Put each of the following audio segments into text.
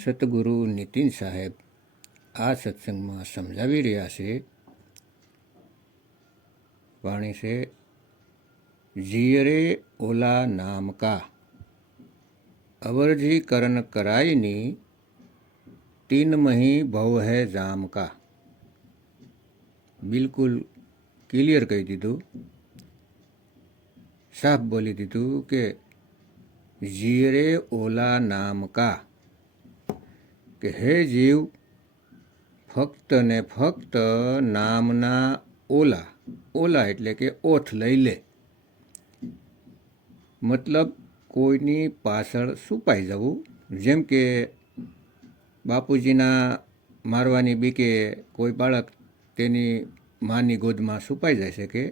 સતગુરુ નીતિન સાહેબ આ સત્સંગમાં સમજાવી રહ્યા છે. વાણી છે, જીયરે ઓલા નામ કા અવરજી કરન કરાયની તીન મહી ભવ હૈ જામ કા. બિલકુલ ક્લિયર કહી દીધું, સાફ બોલી દીધું કે જીયરે ઓલા નામ કા, કે હે જીવ, ફક્ત ને ફક્ત નામના ઓલા. ઓલા એટલે કે ઓથ લઈ લે. મતલબ કોઈની પાછળ છુપાઈ જવું. જેમ કે બાપુજીના મારવાની બીકે કોઈ બાળક તેની માની ગોદમાં છુપાઈ જાય છે, કે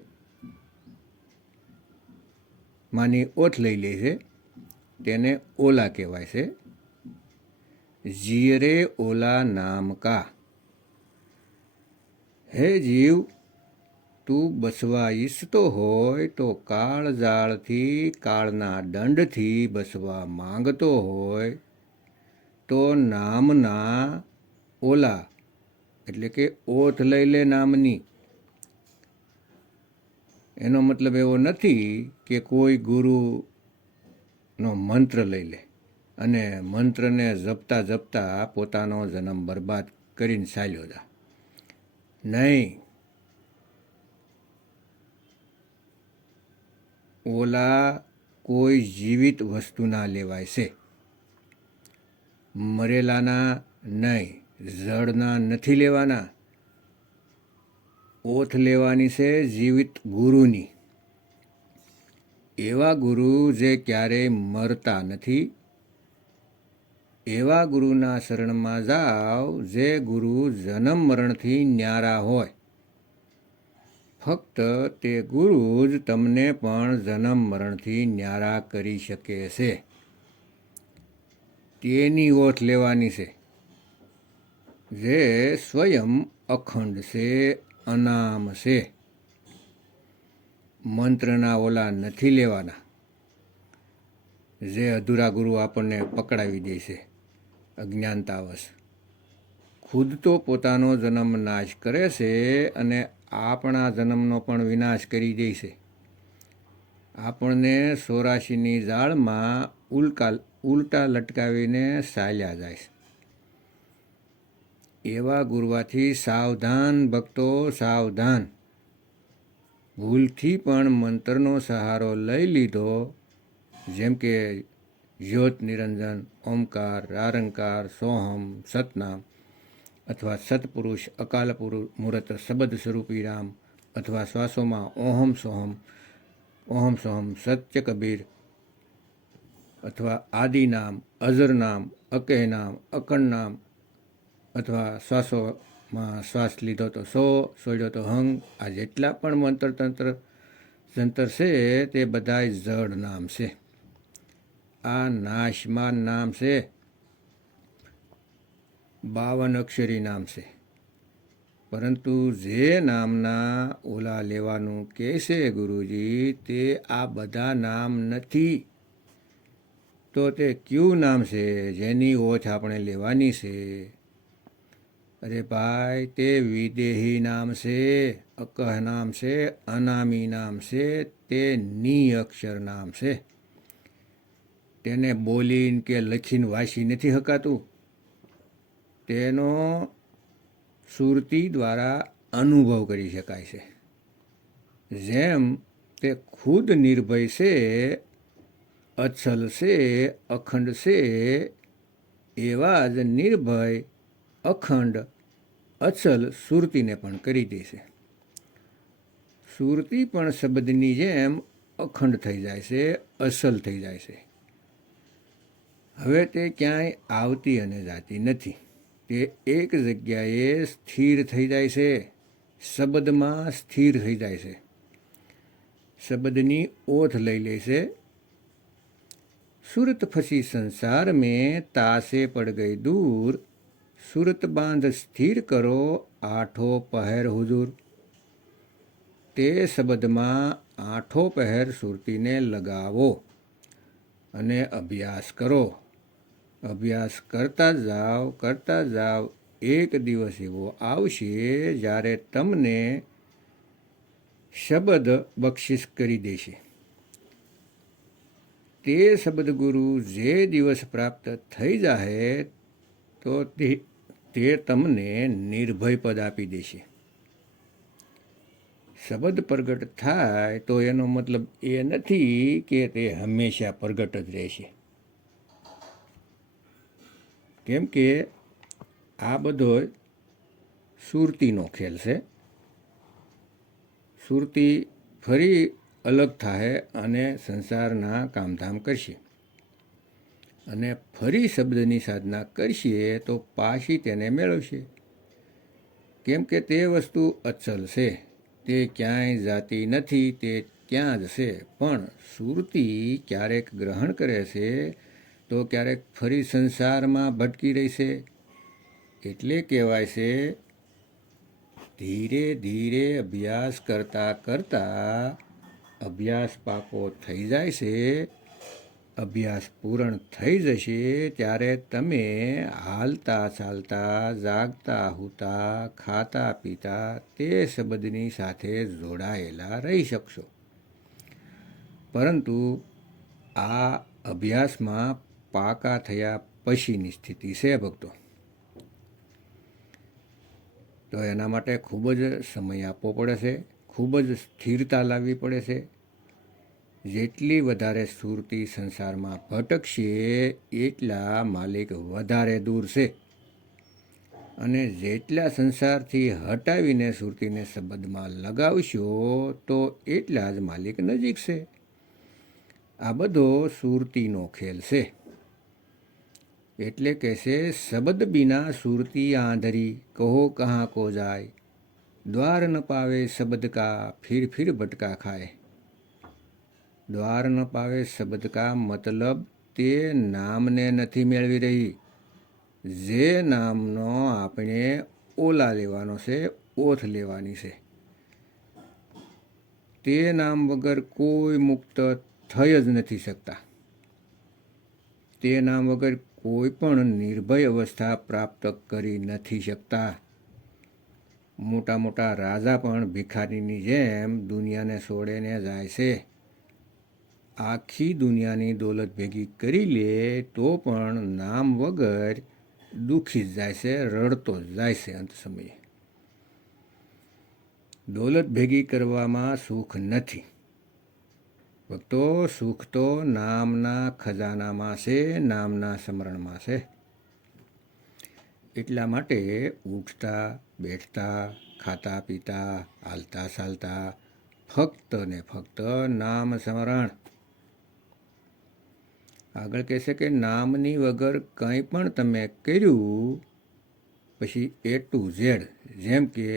માની ઓથ લઈ લે છે, તેને ઓલા કહેવાય છે. જીયરે ઓલા નામ કા, હે જીવ, તું બસવા ઈચ્છતો હોય તો કાળજાળથી, કાળના દંડથી બસવા માંગતો હોય તો નામના ઓલા એટલે કે ઓથ લઈ લે નામની. એનો મતલબ એવો નથી કે કોઈ ગુરુનો મંત્ર લઈ લે અને મંત્રને જપતા જપતા પોતાનો જન્મ બરબાદ કરીને ચાલ્યો જા. નહીં, ઓલા કોઈ જીવિત વસ્તુના લેવાય છે, મરેલાના નહીં, જળના નથી લેવાના. ઓથ લેવાની છે જીવિત ગુરુની. એવા ગુરુ જે ક્યારેય મરતા નથી, એવા ગુરુના શરણમાં જાઓ જે ગુરુ જન્મ મરણથી ન્યારા હોય. ફક્ત તે ગુરુ જ તમને પણ જન્મ મરણથી ન્યારા કરી શકે છે. તેની ઓથ લેવાની છે, જે સ્વયં અખંડ છે, અનામ છે. મંત્રના ઓલા નથી લેવાના, જે અધૂરા ગુરુ આપણને પકડાવી દે છે અજ્ઞાનતાવશ. ખુદ તો પોતાનો જન્મ નાશ કરે છે અને આપણા જન્મનો પણ વિનાશ કરી દે છે. આપણને 84ની જાળમાં ઉલટા લટકાવીને ચાલ્યા જાય છે. એવા ગુરુવાથી સાવધાન ભક્તો, સાવધાન. ભૂલથી પણ મંત્રનો સહારો લઈ લીધો, જેમ કે જ્યોત નિરંજન, ઓમકાર, રારંકાર, સોહમ, સતનામ, અથવા સત્પુરુષ, અકાલ મૂર્ત, શબ્દ સ્વરૂપી રામ, અથવા શ્વાસોમાં ઓહમ સોહમ, સત્ય કબીર, અથવા આદિ નામ, અઝર નામ, અકેહ નામ, અકંડ નામ, અથવા શ્વાસોમાં શ્વાસ લીધો તો સો, છોડ્યો તો હંગ. આ જેટલા પણ મંત્ર જંતર છે તે બધા જડ નામ છે. આ નાશમાન નામ છે, 52 અક્ષરી નામ છે. પરંતુ જે નામના ઓલા લેવાનું કહેશે ગુરુજી, તે આ બધા નામ નથી. તો તે કયું નામ છે જેની ઓછ આપણે લેવાની છે? અરે ભાઈ, તે વિદેહી નામ છે, અકહ નામ છે, અનામી નામ છે, તે નિઅક્ષર નામ છે. તેને બોલીને કે લખીને વાંચી નથી શકાતું. તેનો સુરતી દ્વારા અનુભવ કરી શકાય છે. જેમ તે ખુદ નિર્ભય છે, અચલ છે, અખંડ છે, એવા જ નિર્ભય, અખંડ, અચલ સુરતીને પણ કરી દે છે. સુરતી પણ શબ્દની જેમ અખંડ થઈ જાય છે, અસલ થઈ જાય છે. હવે તે ક્યાંય આવતી અને જાતી નથી. તે એક જગ્યાએ સ્થિર થઈ જાય છે, શબ્દમાં સ્થિર થઈ જાય છે. શબ્દની ઓથ લઈ લે છે. સુરત ફસી સંસાર મેં, તાસે પડ ગઈ દૂર, સુરત બાંધ સ્થિર કરો, આઠો પહેર હુજૂર. તે શબ્દમાં આઠો પહેર સુરતીને લગાવો અને અભ્યાસ કરો. અભ્યાસ કરતા જાઓ. એક દિવસ એવો આવશે જ્યારે તમને શબ્દ બક્ષિસ કરી દેશે. તે શબ્દગુરુ જે દિવસ પ્રાપ્ત થઈ જાય તો તે તમને નિર્ભય પદ આપી દેશે. શબ્દ પ્રગટ થાય તો એનો મતલબ એ નથી કે તે હંમેશા પ્રગટ જ રહેશે. કેમ કે આ બધો સુરતીનો ખેલ છે. સુરતી ફરી અલગ થાય અને સંસારના કામધામ કરશે અને ફરી શબ્દની સાધના કરશે તો પાછી તેને મેળવશે. કેમ કે તે વસ્તુ અચલ છે, તે ક્યાંય જાતી નથી, તે ત્યાં જ છે. પણ સુરતી ક્યારેક ગ્રહણ કરે છે તો ક્યારેક ફરી સંસારમાં ભટકી રહી છે. એટલે કહેવાય છે ધીરે ધીરે અભ્યાસ કરતાં અભ્યાસ પાકો થઈ જાય છે. અભ્યાસ પૂર્ણ થઈ જશે ત્યારે તમે હાલતા ચાલતા, જાગતા હુતા, ખાતા પીતા તે શબ્દની સાથે જોડાયેલા રહી શકશો. પરંતુ આ અભ્યાસમાં પાકા થયા પછીની સ્થિતિ છે ભક્તો. તો એના માટે ખૂબ જ સમય આપવો પડે છે, ખૂબ જ સ્થિરતા લાવવી પડે છે. જેટલી વધારે સુરતી સંસારમાં ભટકશે એટલા માલિક વધારે દૂર છે અને જેટલા સંસારથી હટાવીને સુરતીને શબ્દમાં લગાવશો તો એટલા જ માલિક નજીક છે. આ બધો સુરતીનો ખેલ છે. એટલે કહેશે શબ્દ બિના સુરતી આંધરી, કહો કहाँ को जाए, द्वार न पावे शब्द का फिर फिर भटका खाए. દ્વાર ન પાવે શબ્દ કા મતલબ તે નામને નથી મેળવી રહી. જે નામનો આપણે ઓલા લેવાનો છે, ઓથ લેવાની છે, તે નામ વગર કોઈ મુક્ત થઈ જ નથી શકતા. તે નામ વગર કોઈ પણ નિર્ભય અવસ્થા પ્રાપ્ત કરી નથી શકતા. મોટા મોટા રાજા પણ ભિખારીની જેમ દુનિયાને છોડીને જાય છે. આખી દુનિયાની દોલત ભેગી કરી લે તો પણ નામ વગર દુઃખી જ જાય છે, રડતો જ જાય છે. અંત સમયે દોલત ભેગી કરવામાં સુખ નથી ભક્તો. સુખ તો નામના ખજાનામાં છે, નામના સ્મરણમાં છે. એટલા માટે ઉઠતા બેઠતા, ખાતા પીતા, હાલતા ચાલતા ફક્ત ને ફક્ત નામ સ્મરણ. આગળ કહેશે કે નામની વગર કંઈ પણ તમે કર્યું પછી A to Z, જેમ કે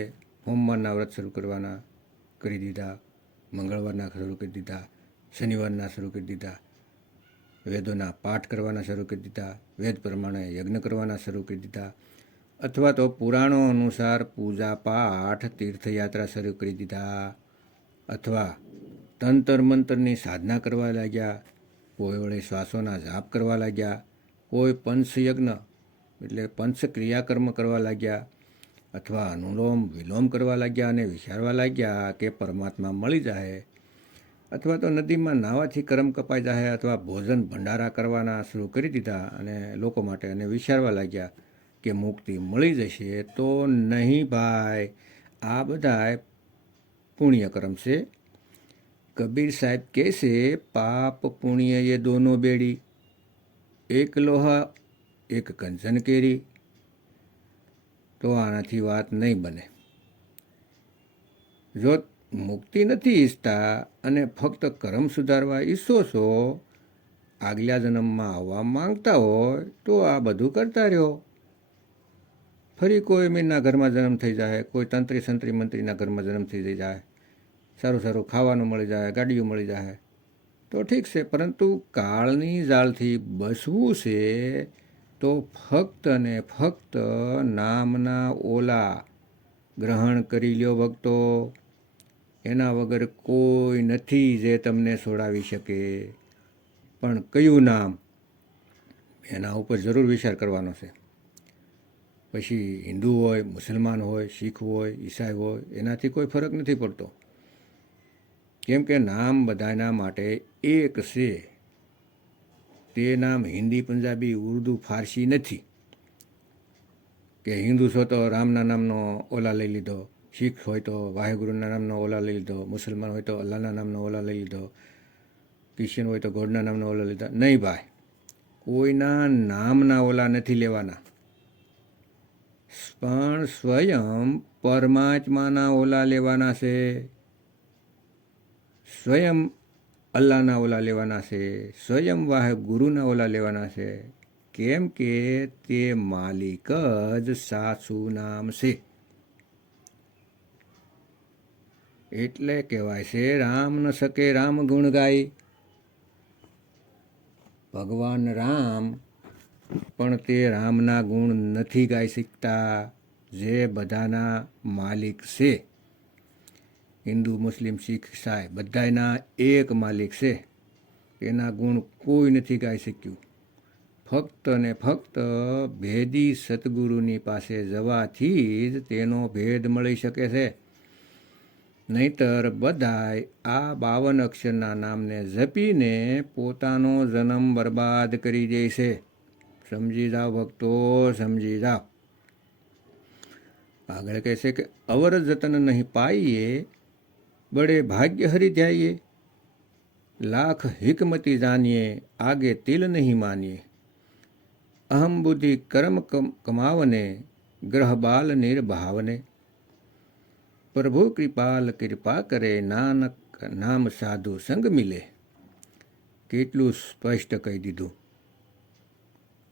સોમવારના વ્રત શરૂ કરવાના કરી દીધા, મંગળવારના શરૂ કરી દીધા, શનિવારના શરૂ કરી દીધા, વેદોના પાઠ કરવાના શરૂ કરી દીધા, વેદ પ્રમાણે યજ્ઞ કરવાના શરૂ કરી દીધા, અથવા તો પુરાણો અનુસાર પૂજા પાઠ તીર્થયાત્રા શરૂ કરી દીધા, અથવા તંત્ર મંત્રની સાધના કરવા લાગ્યા, કોઈ વડે શ્વાસોના જાપ કરવા લાગ્યા, કોઈ પંચયજ્ઞ એટલે પંચ ક્રિયાકર્મ કરવા લાગ્યા, અથવા અનુલોમ વિલોમ કરવા લાગ્યા અને વિચારવા લાગ્યા કે પરમાત્મા મળી જાય, અથવા તો નદીમાં નાહવાથી કર્મ કપાઈ જાય, અથવા ભોજન ભંડારા કરવાના શરૂ કરી દીધા અને લોકો માટે અને વિચારવા લાગ્યા કે મુક્તિ મળી જશે. તો નહીં ભાઈ, આ બધા પુણ્યકર્મ છે. કબીર સાહેબ કહે છે પાપ પુણ્ય એ દોનો બેડી, એક લોહા એક કંચન કેરી. તો આનાથી વાત નહીં બને. જો મુક્તિ નથી ઈચ્છતા અને ફક્ત કર્મ સુધારવા ઈચ્છો છો, આગલા જન્મમાં આવવા માંગતા હોય તો આ બધું કરતા રહ્યો. ફરી કોઈ મીરના ઘરમાં જન્મ થઈ જાય, કોઈ તંત્રી સંત્રી મંત્રીના ઘરમાં જન્મ થઈ જાય, સારું સારું ખાવાનું મળી જાય, ગાડીઓ મળી જાય તો ઠીક છે. પરંતુ કાળની જાળથી બચવું છે તો ફક્ત ને ફક્ત નામના ઓલા ગ્રહણ કરી લ્યો ભક્તો. એના વગર કોઈ નથી જે તમને છોડાવી શકે. પણ કયું નામ? એના ઉપર જરૂર વિચાર કરવાનો છે. પછી હિન્દુ હોય, મુસલમાન હોય, શીખ હોય, ઈસાઈ હોય, એનાથી કોઈ ફરક નથી પડતો. કેમ કે નામ બધાના માટે એક છે. તે નામ હિન્દી, પંજાબી, ઉર્દુ, ફારસી નથી. કે હિન્દુ છો તો રામના નામનો ઓલા લઈ લીધો, શીખ હોય તો વાહેગુરુના નામનો ઓલા લઈ લીધો, મુસલમાન હોય તો અલ્લાહના નામનો ઓલા લઈ લીધો, ક્રિશ્ચિયન હોય તો ગોડના નામનો ઓલા લીધા. નહીં ભાઈ, કોઈના નામના ઓલા નથી લેવાના, પણ સ્વયં પરમાત્માના ઓલા લેવાના છે. સ્વયં અલ્લાહના ઓલા લેવાના છે, સ્વયં વાહેગુરુના ઓલા લેવાના છે. કેમ કે તે માલિક જ સાચું નામ છે. એટલે કહેવાય છે રામ ન સકે રામ ગુણ ગાય. ભગવાન રામ પણ તે રામના ગુણ નથી ગાઈ શકતા, જે બધાના માલિક છે. હિન્દુ, મુસ્લિમ, શીખ, ઈસાઈ બધાના એક માલિક છે. તેના ગુણ કોઈ નથી ગાઈ શક્યું. ફક્ત ને ફક્ત ભેદી સદગુરુની પાસે જવાથી જ તેનો ભેદ મળી શકે છે. નહીતર બધાય આ 52 અક્ષરના નામને જપીને પોતાનો જન્મ બરબાદ કરી દે છે. સમજી જાઓ ભક્તો, સમજી જાઓ. આગળ કહે છે કે અવર જતન નહીં પાઈએ, બડે ભાગ્ય હરિ ધ્યાઈએ, લાખ હિકમતી જાનીએ, આગે તિલ નહીં માનીએ, અહમ બુદ્ધિ કર્મ કમાવને, ગ્રહ બાલ નિર્ભાવને, પ્રભુ કૃપાલ કૃપા કરે, નાનક નામ સાધુ સંગ મિલે. કેટલું સ્પષ્ટ કહી દીધું.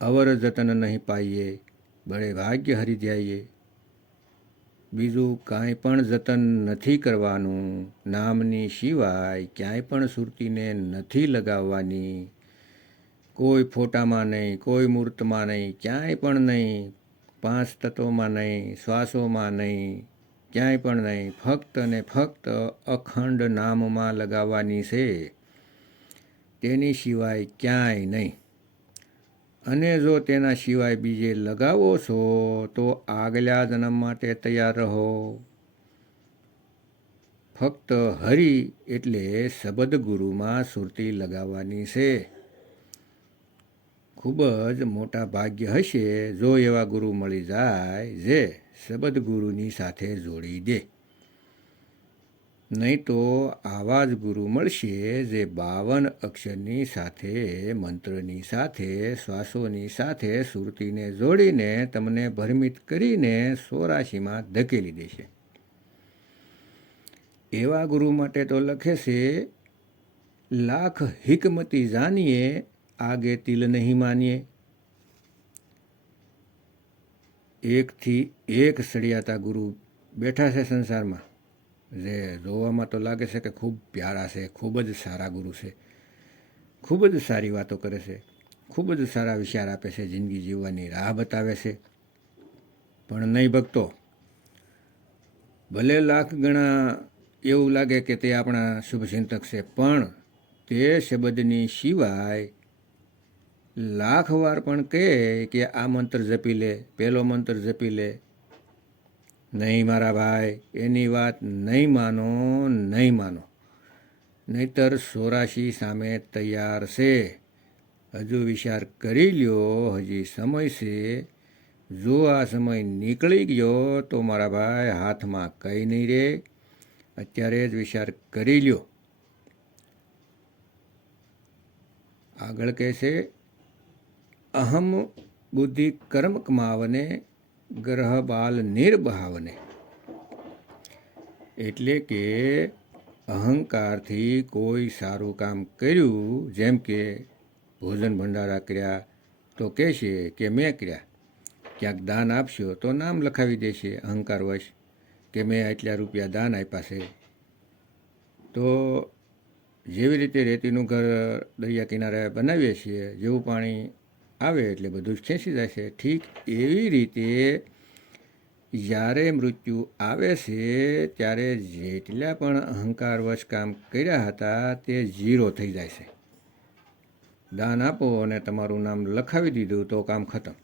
અવર જતન નહીં પાઈએ, બળે ભાગ્ય હરિ ધ્યાઈએ. બીજું કાંઈ પણ જતન નથી કરવાનું, નામની સિવાય ક્યાંય પણ સુરતીને નથી લગાવવાની. કોઈ ફોટામાં નહીં, કોઈ મૂર્તમાં નહીં, ક્યાંય પણ નહીં, 5 તત્વોમાં નહીં, શ્વાસોમાં નહીં, ક્યાંય પણ નહીં. ફક્ત ને ફક્ત અખંડ નામમાં લગાવવાની છે, તેની સિવાય ક્યાંય નહીં. અને જો તેના સિવાય બીજે લગાવો છો તો આગલા જન્મ માટે તૈયાર રહો. ફક્ત હરિ એટલે શબ્દ ગુરુમાં સુરતી લગાવવાની છે. ખૂબ જ મોટા ભાગ્ય હશે જો એવા ગુરુ મળી જાય જે શબ્દ ગુરુની સાથે જોડી દે. નહીં તો આવા જ ગુરુ મળશે જે 52 અક્ષરની સાથે, મંત્રની સાથે, શ્વાસોની સાથે સુરતીને જોડીને તમને ભ્રમિત કરીને 84માં ધકેલી દેશે. એવા ગુરુ માટે તો લખે છે લાખ હિકમતી જાનીએ, આગે તિલ નહીં માનીએ. એકથી એક સળિયાતા ગુરુ બેઠા છે સંસારમાં, જે જોવામાં તો લાગે છે કે ખૂબ પ્યારા છે, ખૂબ જ સારા ગુરુ છે, ખૂબ જ સારી વાતો કરે છે, ખૂબ જ સારા વિચાર આપે છે, જિંદગી જીવવાની રાહ બતાવે છે. પણ નહીં ભક્તો, ભલે લાખ ગણા એવું લાગે કે તે આપણા શુભચિંતક છે, પણ તે શબ્દની સિવાય લાખ વાર પણ કહે કે આ મંત્ર જપી લે, પેલો મંત્ર જપી લે, નહીં મારા ભાઈ, એની વાત નહીં માનો, નહીં માનો. નહીતર 84 સામે તૈયાર છે. હજુ વિચાર કરી લ્યો, હજી સમય છે. જો આ સમય નીકળી ગયો તો મારા ભાઈ હાથમાં કંઈ નહીં રહે. અત્યારે જ વિચાર કરી લ્યો. આગળ કહે છે અહમ બુદ્ધિ કર્મ કમાવને, ગ્રહ બાલ નિર્ભાવને. એટલે કે અહંકારથી કોઈ સારું કામ કર્યું, જેમ કે ભોજન ભંડારા કર્યા તો કહેશે કે મેં કર્યા. ક્યાંક દાન આપશો તો નામ લખાવી દેશે અહંકારવશ કે મેં આટલા રૂપિયા દાન આપ્યા છે. તો જેવી રીતે રેતીનું ઘર દરિયા કિનારે બનાવીએ છીએ, જેવું પાણી આવે એટલે બધું જ ખેંચી જાય છે, ઠીક એવી રીતે જ્યારે મૃત્યુ આવે છે ત્યારે જેટલા પણ અહંકારવશ કામ કર્યા હતા તે 0 થઈ જાય છે. દાન આપો અને તમારું નામ લખાવી દીધું તો કામ ખતમ.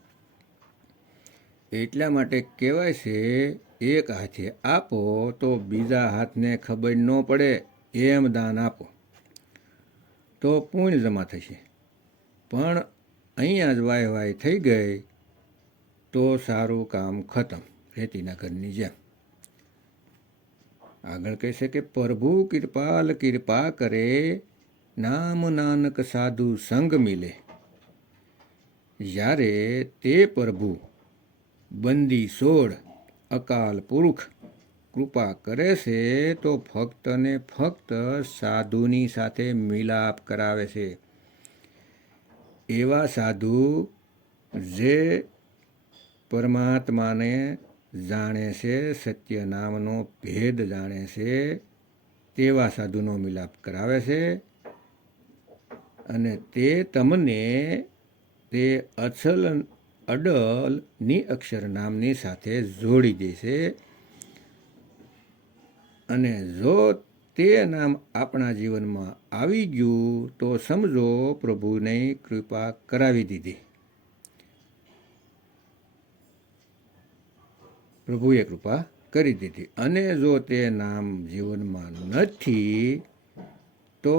એટલા માટે કહેવાય છે એક હાથે આપો તો બીજા હાથને ખબર ન પડે એમ દાન આપો તો પુણ્ય જમા થશે. પણ અહીંયા જ વાય વાય થઈ ગઈ તો સારું કામ ખતમ, રેતીના ઘરની જેમ. આગળ કહેશે કે પ્રભુ કૃપાલ કૃપા કરે, નામ નાનક સાધુ સંગ મિલે. જ્યારે તે પ્રભુ બંદી સોળ અકાલ પુરુષ કૃપા કરે છે તો ફક્ત ને ફક્ત સાધુની સાથે મિલાપ કરાવે છે. એવા સાધુ જે પરમાત્માને જાણે છે, સત્ય નામનો ભેદ જાણે છે, તેવા સાધુનો મિલાપ કરાવે છે અને તે તમને તે અડલ નિઅક્ષર નામની સાથે જોડી દેશે. અને જો તે નામ આપણા જીવનમાં આવી ગયું તો સમજો પ્રભુને કૃપા કરાવી દીધી. પ્રભુએ કૃપા કરી દીધી. અને જો તે નામ જીવનમાં નથી તો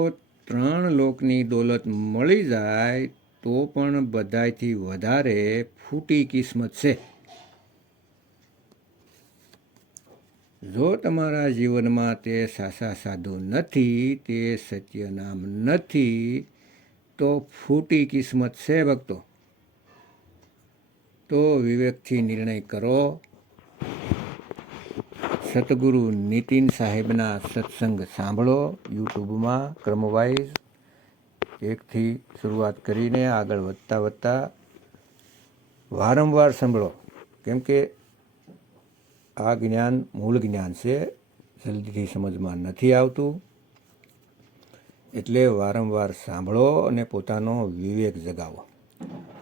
3 લોકની દોલત મળી જાય તો પણ બધાયથી વધારે ફૂટી કિસ્મત છે. જો તમારા જીવનમાં તે સાચા સાધુ નથી, તે સત્ય નામ નથી, તો ફૂટી કિસ્મત છે ભક્તો. તો વિવેકથી નિર્ણય કરો. સતગુરુ નીતિન સાહેબના સત્સંગ સાંભળો. યુટ્યુબમાં ક્રમવાઇઝ 1થી શરૂઆત કરીને આગળ વધતા વારંવાર સાંભળો. કેમ કે આ જ્ઞાન મૂળ જ્ઞાન છે, જલ્દીથી સમજમાં નથી આવતું. એટલે વારંવાર સાંભળો અને પોતાનો વિવેક જગાવો.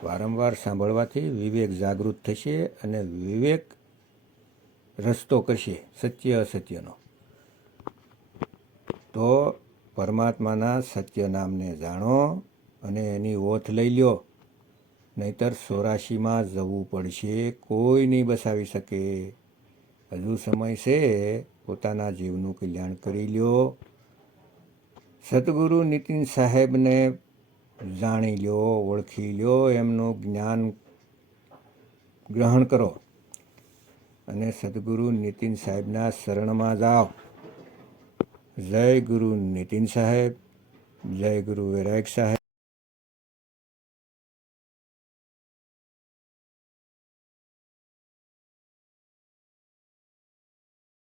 વારંવાર સાંભળવાથી વિવેક જાગૃત થશે અને વિવેક રસ્તો કરશે સત્ય અસત્યનો. તો પરમાત્માના સત્ય નામને જાણો અને એની ઓથ લઈ લ્યો. નહીતર 84માં જવું પડશે, કોઈ નહીં બસાવી શકે. હજુ સમય છે, પોતાના જીવનું કલ્યાણ કરી લ્યો. સતગુરુ નીતિન સાહેબને જાણી લ્યો, ઓળખી લ્યો, એમનું જ્ઞાન ગ્રહણ કરો અને સદગુરુ નીતિન સાહેબના શરણમાં જાઓ. જય ગુરુ નીતિન સાહેબ, જય ગુરુ વૈરાગ સાહેબ.